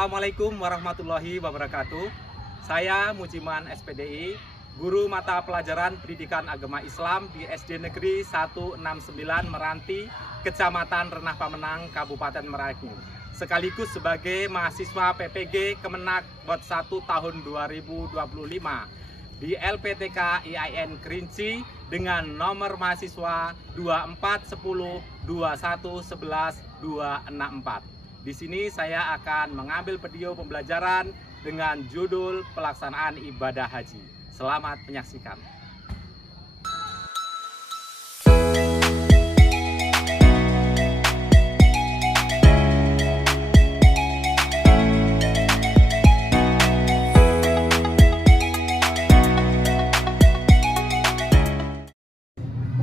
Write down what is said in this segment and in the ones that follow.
Assalamualaikum warahmatullahi wabarakatuh. Saya Mujiman SPDI, guru mata pelajaran Pendidikan Agama Islam di SD Negeri 169 Meranti, Kecamatan Renah Pamenang, Kabupaten Merangin. Sekaligus sebagai mahasiswa PPG Kemenak Bot 1 tahun 2025 di LPTK IAIN Kerinci dengan nomor mahasiswa 24102111 264. Di sini saya akan mengambil video pembelajaran dengan judul pelaksanaan ibadah haji. Selamat menyaksikan.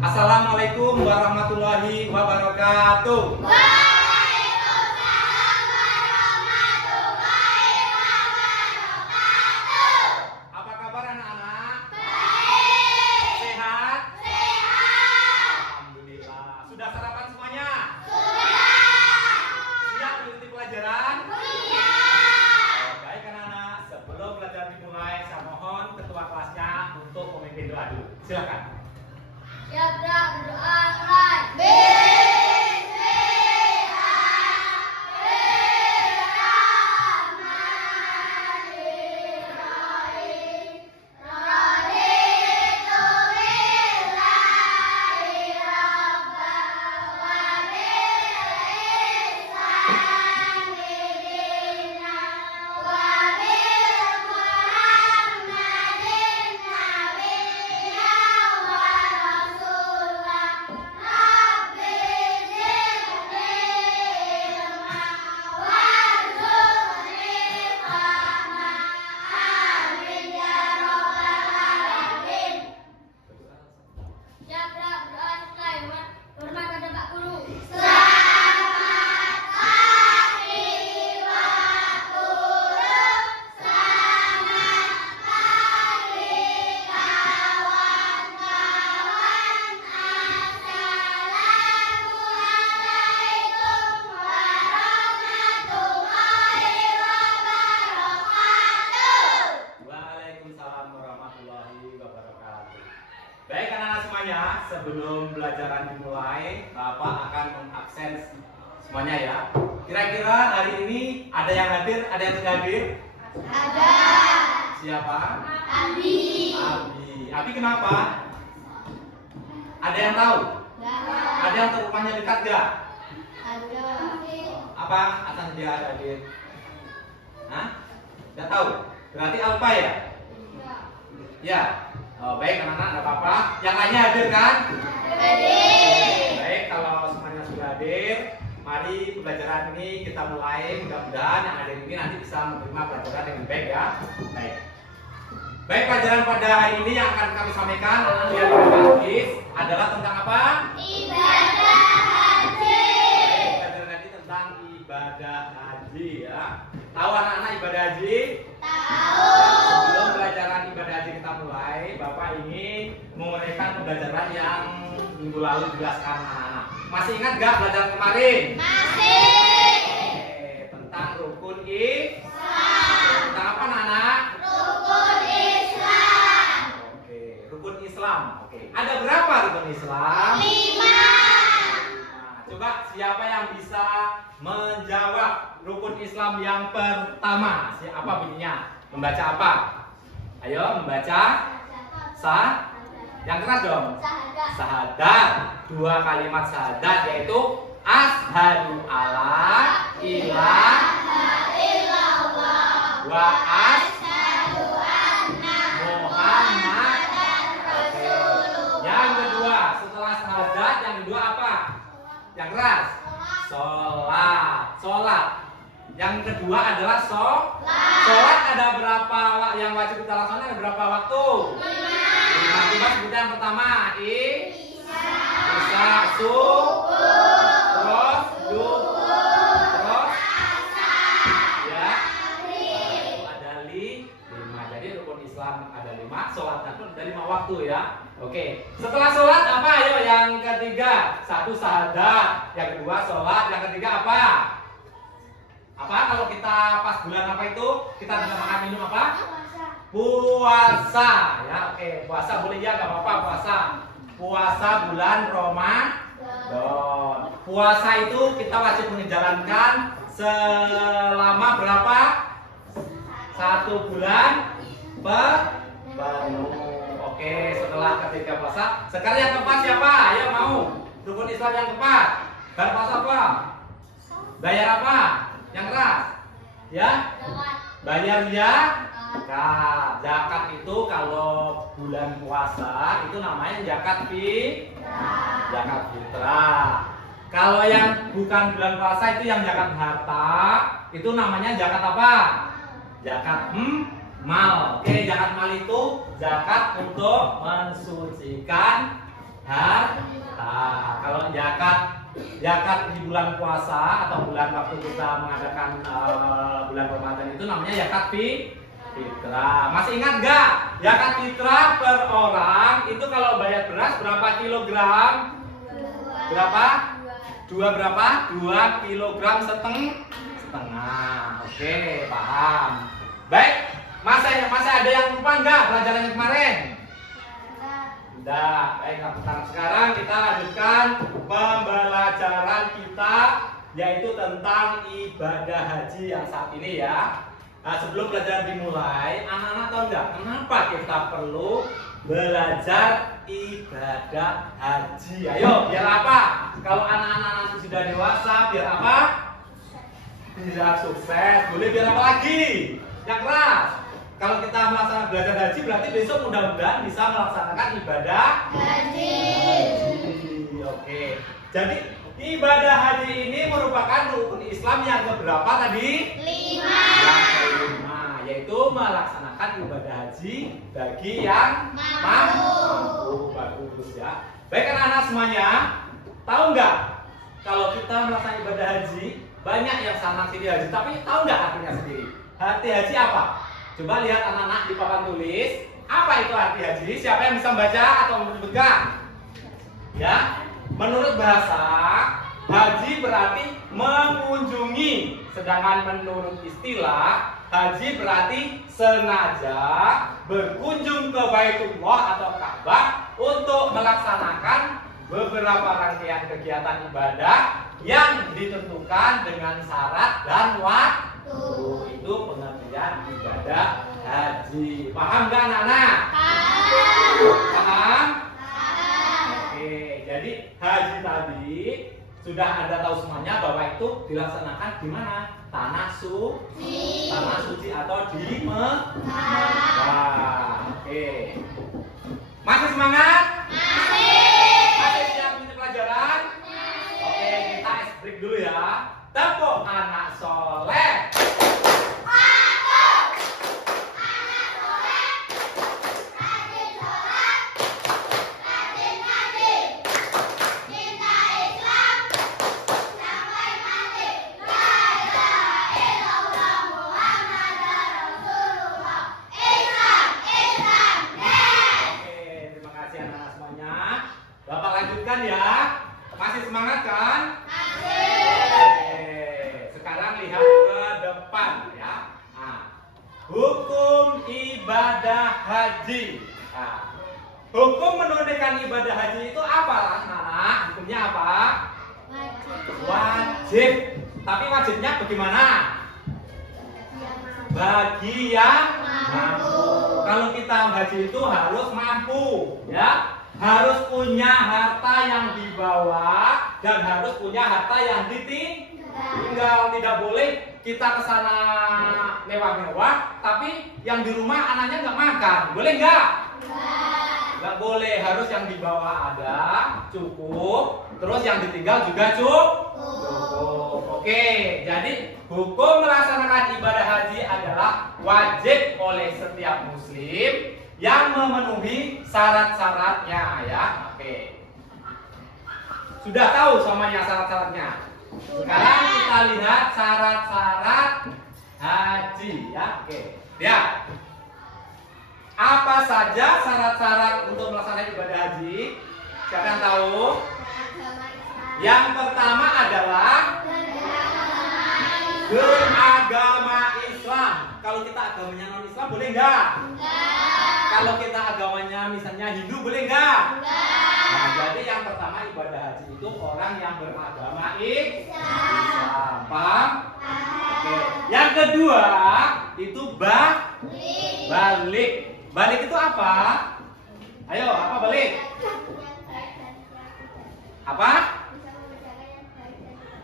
Assalamualaikum warahmatullahi wabarakatuh. Silakan. Ya, berdoa mulai. Baik anak-anak semuanya, sebelum pelajaran dimulai, Bapak akan mengabsen semuanya ya. Kira-kira hari ini ada yang hadir, ada yang tidak hadir? Ada. Siapa? Abi. Abi kenapa? Ada yang tahu? Ada yang rumahnya dekat gak? Ada. Apa akan dia hadir? Hah? Tidak tahu? Berarti Alfa ya? Ya. Oh, baik anak-anak, tidak apa-apa. Yang lainnya hadir kan? Hadir. Baik, kalau semuanya sudah hadir, mari pembelajaran ini kita mulai. Mudah-mudahan yang hadir ini nanti bisa menerima pelajaran dengan baik ya. Baik. Baik, pelajaran pada hari ini yang akan kami sampaikan adalah tentang apa? Ibadah haji. Pelajaran tadi tentang ibadah haji ya. Tahu anak-anak ibadah haji? Tahu. Sebelum pelajaran ibadah haji kita mulai, Bapak ingin menguraikan pembelajaran yang minggu lalu dijelaskan anak-anak. Masih ingat gak pelajaran kemarin? Masih. Tentang rukun Islam. Tentang apa anak-anak? Rukun Islam. Rukun Islam. Ada berapa rukun Islam? 5. Nah, coba siapa yang bisa menjawab rukun Islam yang pertama? Apa bunyinya? Membaca apa? Ayo membaca. Yang keras dong. Sahadat. 2 kalimat sahadat yaitu asyhadu alla ilaha illallah wa asyhadu anna muhammadan rasulullah. Yang kedua, setelah sahadat yang kedua apa? Yang keras. Sholat. Yang kedua adalah sholat. Ada berapa yang wajib kita laksanakan? Ada berapa waktu? 5. Coba sebutkan yang pertama. Isya, subuh, terus duhur, terus ya. Ada 5. Jadi rukun Islam ada 5, sholat pun ada 5 waktu ya. Oke. Setelah sholat apa? Ayo yang ketiga. 1 syahadat, yang kedua sholat, yang ketiga apa? Apa kalau kita pas bulan apa itu kita tidak makan minum apa? Puasa. Ya, oke. Puasa boleh ya, nggak apa-apa puasa. Puasa bulan Ramadan. Puasa itu kita wajib menjalankan selama berapa? 1 bulan penuh. Oke, setelah ketika puasa, sekarang yang tepat siapa? Ayo mau. Rukun Islam yang tepat. Bayar puasa apa? Bayar apa? Yang keras? Ya? Bayar zakat. Zakat itu kalau bulan puasa itu namanya zakat fitrah. Kalau yang bukan bulan puasa itu yang zakat harta, itu namanya zakat apa? Zakat mal. Oke, zakat mal itu zakat untuk mensucikan harta. Kalau zakat di bulan puasa atau bulan waktu kita mengadakan bulan Ramadan itu namanya zakat fitrah. Masih ingat nggak? Zakat fitrah per orang itu kalau bayar beras berapa kilogram? Berapa? 2 kilogram setengah. Oke, paham. Baik, masa ada yang lupa nggak pelajaran kemarin? Udah, baik. Sekarang kita lanjutkan pembelajaran kita yaitu tentang ibadah haji yang saat ini ya. Nah, sebelum pelajaran dimulai, anak-anak tahu nggak kenapa kita perlu belajar ibadah haji? Ayo, biar apa? Kalau anak-anak nanti sudah dewasa, biar apa? Biar sukses. Boleh biar apa lagi? Yang keras. Kalau kita melaksanakan belajar haji, berarti besok mudah-mudahan bisa melaksanakan ibadah haji. Oke. Jadi ibadah haji ini merupakan rukun Islam yang keberapa tadi? 5. Yang kelima, yaitu melaksanakan ibadah haji bagi yang mampu. Bagus ya. Baik anak-anak semuanya, tahu nggak kalau kita melaksanakan ibadah haji banyak yang sana sini haji, tapi tahu nggak artinya sendiri? Arti haji apa? Coba lihat anak-anak di papan tulis. Apa itu arti haji? Siapa yang bisa membaca atau menyebutkan? Ya, menurut bahasa haji berarti mengunjungi, sedangkan menurut istilah haji berarti sengaja berkunjung ke Baitullah atau Ka'bah untuk melaksanakan beberapa rangkaian kegiatan ibadah yang ditentukan dengan syarat dan waktu. Itu pengertian ibadah haji. Paham nggak anak-anak? Paham? Oke, jadi haji tadi sudah Anda tahu semuanya bahwa itu dilaksanakan di mana? Tanah suci atau di Mekah. Oke. Masih semangat? Masih siap untuk pelajaran? Oke, kita break dulu ya. Tepuk anak soleh. Ya, masih semangat kan? Masih. Sekarang lihat ke depan ya. Nah, hukum ibadah haji. Nah, hukum menunaikan ibadah haji itu apa, anak? Hukumnya apa? Wajib. Tapi wajibnya bagaimana? Bagi yang mampu. Kalau kita haji itu harus mampu, ya. Harus punya harta yang dibawa dan harus punya harta yang ditinggal. Tidak boleh kita ke sana mewah-mewah, tapi yang di rumah anaknya nggak makan. Boleh nggak? Nggak boleh. Harus yang dibawa ada, cukup. Terus yang ditinggal juga cukup. Oke, jadi hukum melaksanakan ibadah haji adalah wajib oleh setiap muslim yang memenuhi syarat-syaratnya ya. Oke. Sudah tahu semuanya syarat-syaratnya? Sekarang kita lihat syarat-syarat haji ya. Oke. Ya. Apa saja syarat-syarat untuk melaksanakan ibadah haji? Siapa yang tahu? Yang pertama adalah Beragama Islam. Kalau kita agamanya non Islam boleh nggak? Kalau kita agamanya misalnya Hindu boleh nggak? Nah, jadi yang pertama ibadah haji itu orang yang beragama Islam. Paham? Oke. Yang kedua itu balik. Balik itu apa? Ayo, apa balik? Apa?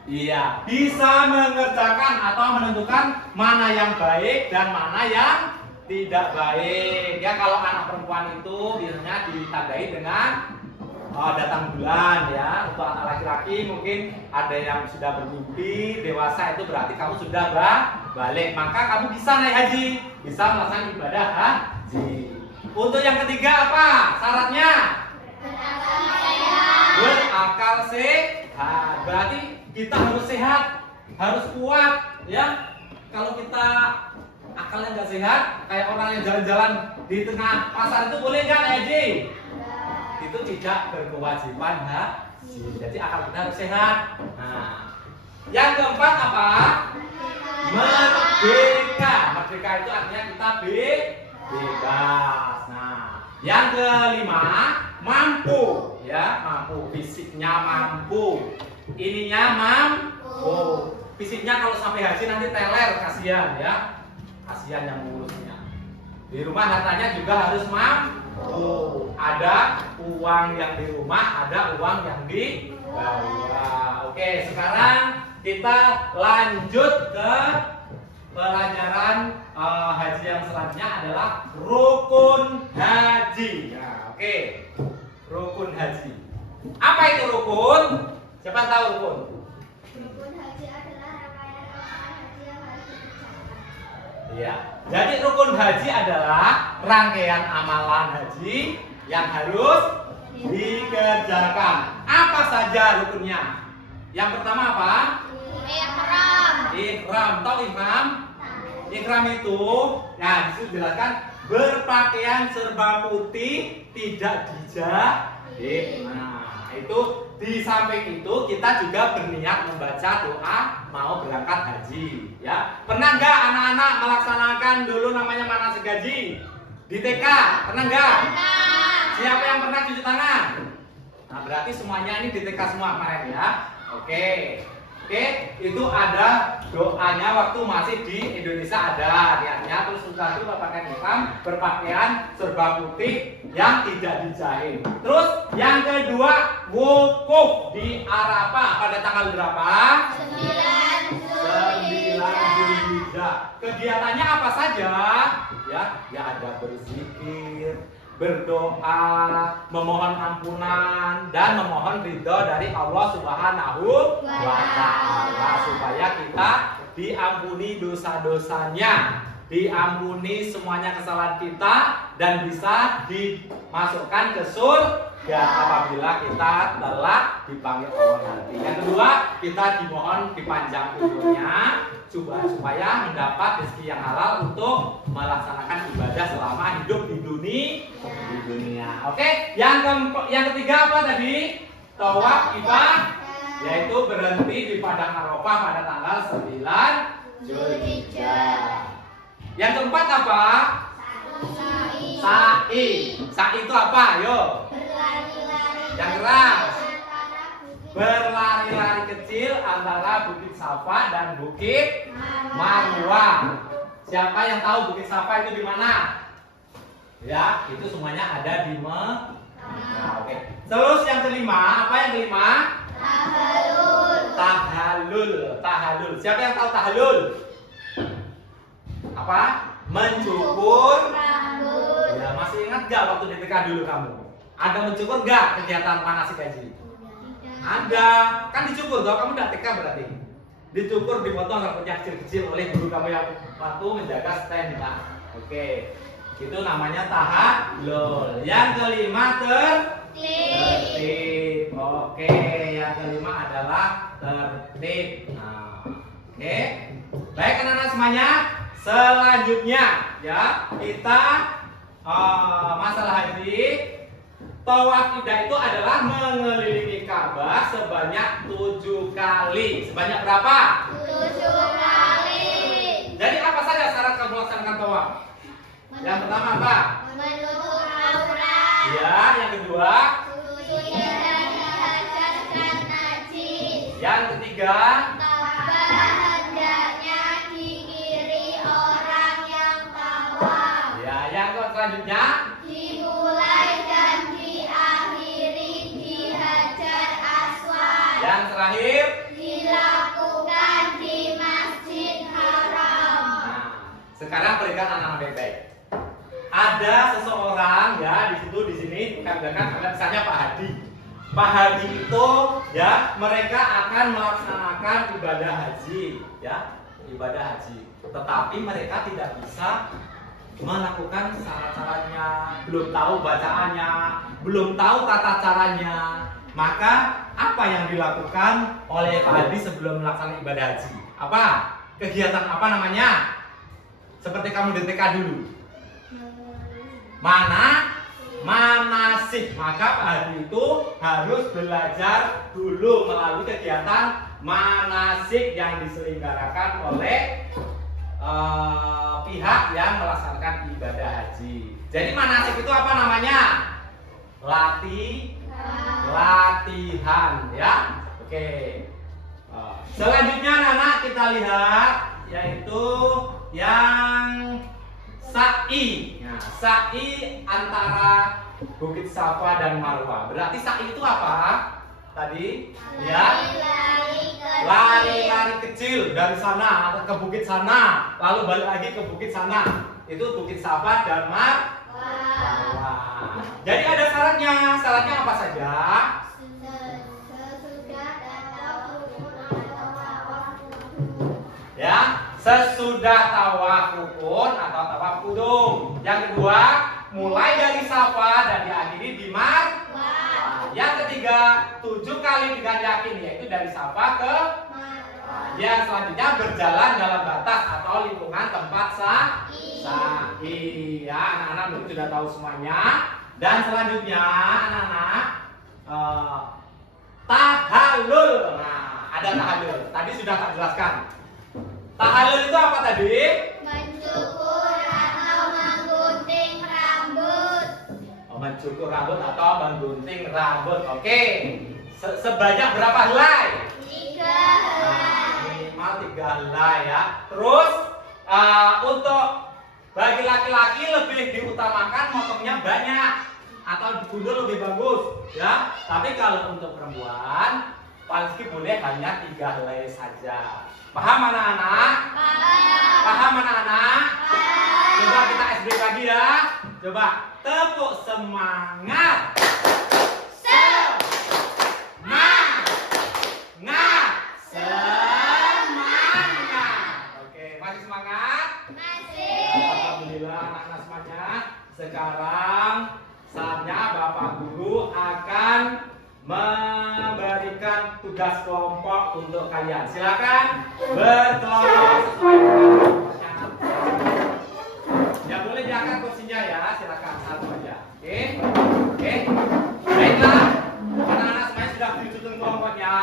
Iya, bisa mengerjakan atau menentukan mana yang baik dan mana yang tidak baik. Ya, kalau anak perempuan itu biasanya ditandai dengan datang bulan ya. Untuk anak laki-laki mungkin ada yang sudah bermimpi, dewasa itu berarti kamu sudah balik. Maka kamu bisa naik haji, bisa melaksanakan ibadah haji. Untuk yang ketiga apa? Syaratnya? Berakal sehat. Berarti kita harus sehat, harus kuat ya. Kalau kita akalnya nggak sehat, kayak orang yang jalan-jalan di tengah pasar itu boleh nggak naik haji? Itu tidak berkewajiban haji. Jadi akal kita harus sehat. Nah, yang keempat apa? Merdeka. Merdeka itu artinya kita bebas. Nah, yang kelima mampu, ya mampu, fisiknya mampu, ininya mampu. Fisiknya kalau sampai haji nanti teler, kasihan ya, kasihan yang ngurusnya. Di rumah hartanya juga harus mampu. Ada uang yang di rumah, ada uang yang di bawah. Oke, sekarang kita lanjut ke pelajaran haji yang selanjutnya adalah rukun haji. Nah, oke. Rukun haji. Apa itu rukun? Siapa yang tahu rukun? Rukun haji adalah rangkaian amalan haji yang harus dikerjakan. Iya. Jadi rukun haji adalah rangkaian amalan haji yang harus dikerjakan. Apa saja rukunnya? Yang pertama apa? Ihram. Ihram. Tahu ihram? Ihram itu, ya disitu jelaskan berpakaian serba putih, tidak dijahit. Nah, itu di samping itu kita juga berniat membaca doa mau berangkat haji. Ya, pernah nggak anak-anak melaksanakan dulu namanya manasik haji di TK? Pernah nggak? Siapa yang pernah cuci tangan? Nah, berarti semuanya ini di TK semua kemarin ya. Oke. Oke, itu ada doanya waktu masih di Indonesia ada niatnya. Terus sudah itu berpakaian serba putih yang tidak dijahit. Terus yang kedua wukuf di Arafah pada tanggal berapa? 9 Zulhijjah. Kegiatannya apa saja? Ya ada berzikir, berdoa, memohon ampunan dan memohon ridho dari Allah Subhanahu wa Ta'ala supaya kita diampuni dosa-dosanya, diampuni semuanya kesalahan kita dan bisa dimasukkan ke surga apabila kita telah dipanggil Allah nanti. Yang kedua, kita dimohon dipanjang umurnya supaya mendapat rezeki yang halal untuk melaksanakan ibadah selama hidup di dunia. Oke, yang ketiga apa tadi? Tawaf ibadah, yaitu berhenti di padang Arafah pada tanggal 9 Zulhijjah. Yang keempat apa? Sa'i. Sa'i itu apa? Yo. Berlari-lari. Yang keras. Berlari-lari kecil antara Bukit Safa dan Bukit Marwah. Siapa yang tahu Bukit Safa itu di mana? Ya, itu semuanya ada di Mekah. Oke. Terus yang kelima, apa yang kelima? Tahallul. Siapa yang tahu tahallul? Apa? Mencukur Rambut. Ya, masih ingat gak waktu di TK dulu kamu? Ada mencukur gak kegiatan manasik haji? Ada, kan dicukur toh, kamu udah TK berarti. Dicukur, dipotong rambutnya kecil-kecil oleh guru kamu yang waktu menjaga stand. Oke. Itu namanya tahallul. Yang kelima tertib. Oke, yang kelima adalah tertib. Nah, oke. Baik anak-anak semuanya, selanjutnya ya kita masalah haji. Tawaf Ida itu adalah mengelilingi Ka'bah sebanyak 7 kali. Sebanyak berapa? 7 kali. Jadi apa saja syarat kamu melaksanakan tawaf? Yang pertama apa? Menutup aurat. Ya, yang kedua. Tidak dihadapkan najis. Yang ketiga. Ka'bah hendaknya di kiri orang yang tawaf. Ya, yang selanjutnya. Dimulai dan diakhiri di Hajar Aswad. Yang terakhir. Dilakukan di Masjid Haram. Nah, sekarang berikan anak-anak baik-baik. Ada seseorang ya di sini katakan misalnya Pak Hadi. Pak Hadi itu ya mereka akan melaksanakan ibadah haji ya, ibadah haji. Tetapi mereka tidak bisa melakukan syarat-syaratnya, belum tahu bacaannya, belum tahu tata caranya. Maka apa yang dilakukan oleh Pak Hadi sebelum melaksanakan ibadah haji? Apa? Kegiatan apa namanya? Seperti kamu di TK dulu. Manasik. Maka Pak Hadi itu harus belajar dulu melalui kegiatan manasik yang diselenggarakan oleh pihak yang melaksanakan ibadah haji. Jadi manasik itu apa namanya? Latihan ya. Oke. Selanjutnya anak kita lihat yaitu yang sa'i. Nah, sa'i antara Bukit Safa dan Marwah. Berarti sa'i itu apa? Tadi ya. Lari-lari kecil dari sana atau ke bukit sana, lalu balik lagi ke bukit sana. Itu Bukit Safa dan Marwah. Jadi ada syaratnya. Syaratnya apa saja? Ya, sesudah tawaf rukun atau tawaf kudum. Yang kedua, mulai dari Safa dan diakhiri di Marwah. Yang ketiga, 7 kali dengan yakin, yaitu dari Safa ke Marwah. Yang selanjutnya berjalan dalam batas atau lingkungan tempat sa'i. Ya, anak-anak mungkin sudah tahu semuanya. Dan selanjutnya, anak-anak tahallul. Nah, ada tahallul. Tadi sudah tak jelaskan. Tahallul itu apa tadi? Mencukur atau menggunting rambut. Mencukur rambut atau menggunting rambut. Oke. Sebanyak berapa helai? 3 helai. Minimal 3 helai ya. Terus untuk bagi laki-laki lebih diutamakan motongnya banyak atau digundul lebih bagus ya. Tapi kalau untuk perempuan paling boleh hanya 3 helai saja. Paham anak-anak? Paham anak-anak? Coba kita SD lagi ya. Coba tepuk semangat. Semangat. Oke, masih semangat? Masih. Alhamdulillah anak-anak semuanya. Sekarang saatnya Bapak Guru akan memberikan tugas kelompok untuk kalian. Silakan berkelompok. Ya boleh diangkat kursinya ya, silakan satu aja. Oke. Baiklah, anak-anak semuanya sudah disusun kelompoknya.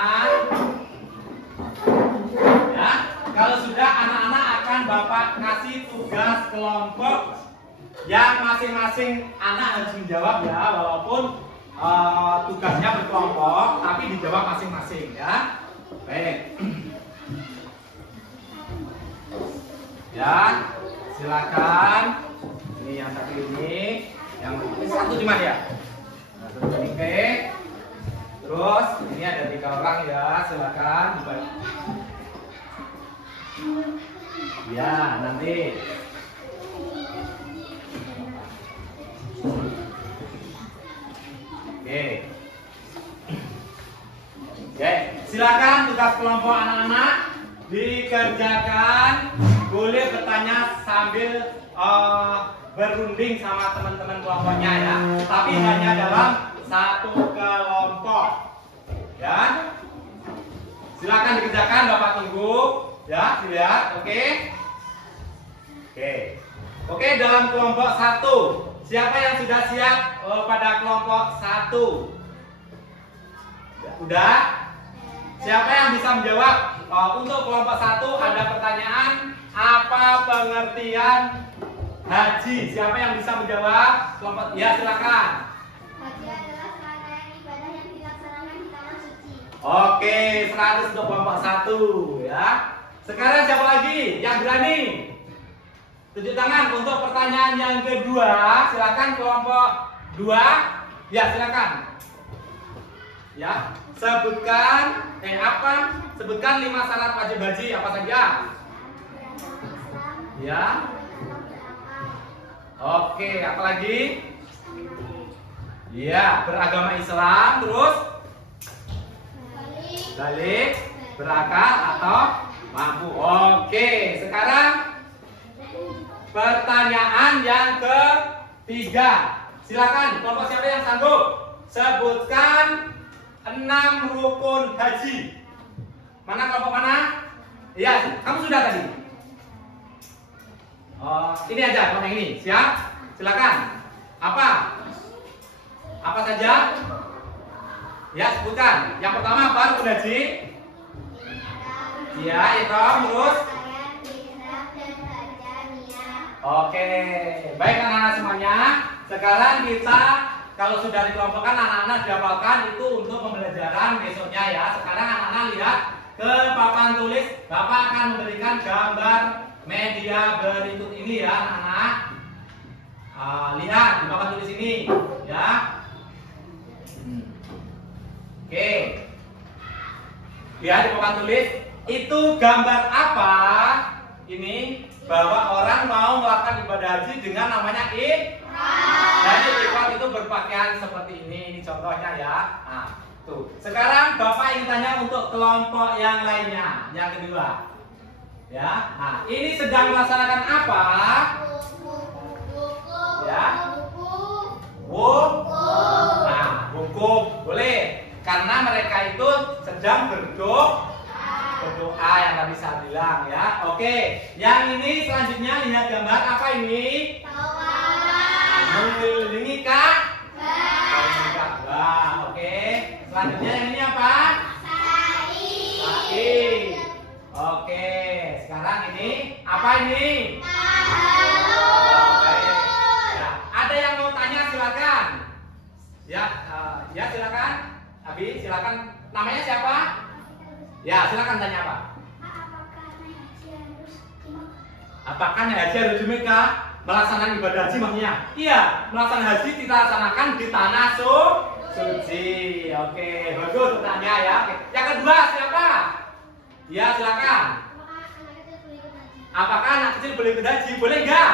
Ya, kalau sudah anak-anak akan Bapak kasih tugas kelompok yang masing-masing anak harus menjawab ya, walaupun tugasnya berkelompok, tapi dijawab masing-masing ya. Baik. Ya, silakan. Ini yang satu ini, yang ini satu cuma ya. Nah, terus ini P. Terus ini ada 3 orang ya, silakan. Ya, nanti. Oke, silakan tugas kelompok anak-anak dikerjakan. Boleh bertanya sambil berunding sama teman-teman kelompoknya ya. Tapi hanya dalam satu kelompok. Ya. Silakan dikerjakan, Bapak tunggu. Ya, dilihat. Oke. Oke, dalam kelompok 1. Siapa yang sudah siap pada kelompok 1? Udah? Siapa yang bisa menjawab? Untuk kelompok 1 ada pertanyaan apa pengertian haji? Siapa yang bisa menjawab? Kelompok ya, silakan. Haji adalah serangkaian ibadah yang dilaksanakan di tanah suci. Oke, 100 untuk kelompok 1 ya. Sekarang siapa lagi yang berani? Tunjuk tangan untuk pertanyaan yang kedua. Silakan kelompok 2. Ya, silakan. Ya, sebutkan Sebutkan 5 syarat wajib haji apa saja? Beragama Islam, Ya. beragama berakal, Oke, apa lagi? Ya, beragama Islam, terus balik, berakal atau mampu. Oke, sekarang pertanyaan yang ketiga. Silakan, kelompok siapa yang sanggup? Sebutkan 6 rukun haji. Mana kelompok mana? Iya, kamu sudah tadi. Oh, ini aja kelompok yang ini. Siap? Silakan. Apa? Apa saja? Ya, sebutkan. Yang pertama apa rukun haji? Ya, ihram, terus. Oke, baik anak-anak semuanya. Sekarang kita kalau sudah dikelompokkan anak-anak dihafalkan itu untuk pembelajaran besoknya ya. Sekarang anak-anak lihat ke papan tulis. Bapak akan memberikan gambar media berikut ini ya anak-anak. Lihat di papan tulis ini ya. Oke. Lihat di papan tulis. Itu gambar apa? Ini bahwa orang mau melakukan ibadah haji dengan namanya Jadi ihram itu berpakaian seperti ini. Ini contohnya ya. Nah, tuh. Sekarang Bapak ingin tanya untuk kelompok yang lainnya, yang kedua. Ya. Nah, ini sedang melaksanakan apa? Ya. Wukuf. Nah, wukuf boleh. Karena mereka itu sedang berdoa yang tadi saya bilang ya. Oke, yang ini selanjutnya lihat gambar apa ini? Mengelilingi Ka'bah. Oke, selanjutnya yang ini apa? Sa'i. Oke, sekarang ini apa ini? Oke. Ya, ada yang mau tanya silakan. Ya, ya silakan. Abi, silakan. Namanya siapa? Ya, silakan tanya apa? Apakah naik haji harus di Mekah? Melaksanakan ibadah haji maksudnya? Iya, melaksanakan haji kita laksanakan di tanah suci. Oke, bagus pertanyaan ya. Oke. Yang kedua siapa? Ya, silakan. Apakah anak kecil boleh ikut haji? Boleh nggak?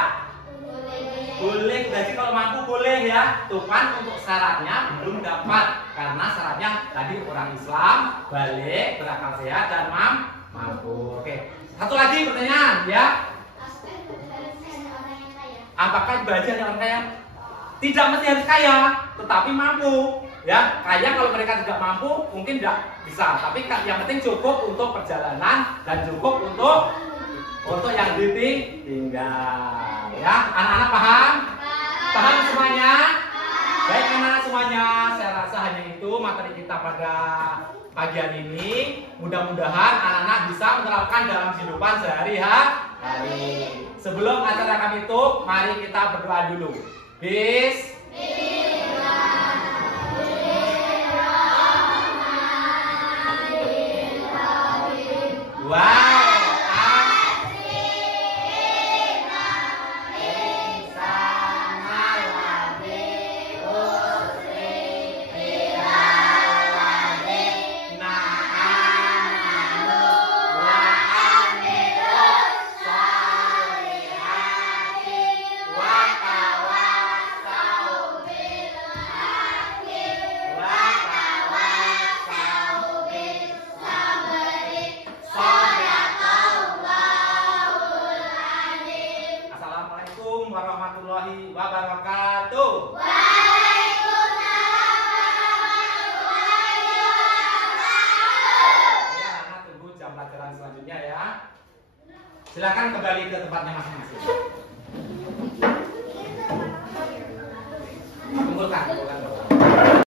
Boleh ikut haji kalau mampu boleh ya. Tuhan untuk syaratnya belum dapat karena syaratnya tadi orang Islam, balik, berakal sehat dan mampu. Oke. Satu lagi pertanyaan ya. Apakah ibadah haji ada orang kaya? Tidak mesti harus kaya, tetapi mampu. Ya, kaya kalau mereka tidak mampu mungkin tidak bisa. Tapi yang penting cukup untuk perjalanan dan cukup untuk yang ditinggal. Ya, anak-anak paham? Paham semuanya? Baik anak-anak semuanya, saya rasa hanya itu materi kita pada pagi hari ini. Mudah-mudahan anak-anak bisa menerapkan dalam kehidupan sehari-hari. Sebelum acara kami tutup, mari kita berdoa dulu. Wow. Warahmatullahi wabarakatuh. Ya, anak tunggu jam pelajaran selanjutnya ya. Silakan kembali ke tempatnya masing-masing. Kumpulkan.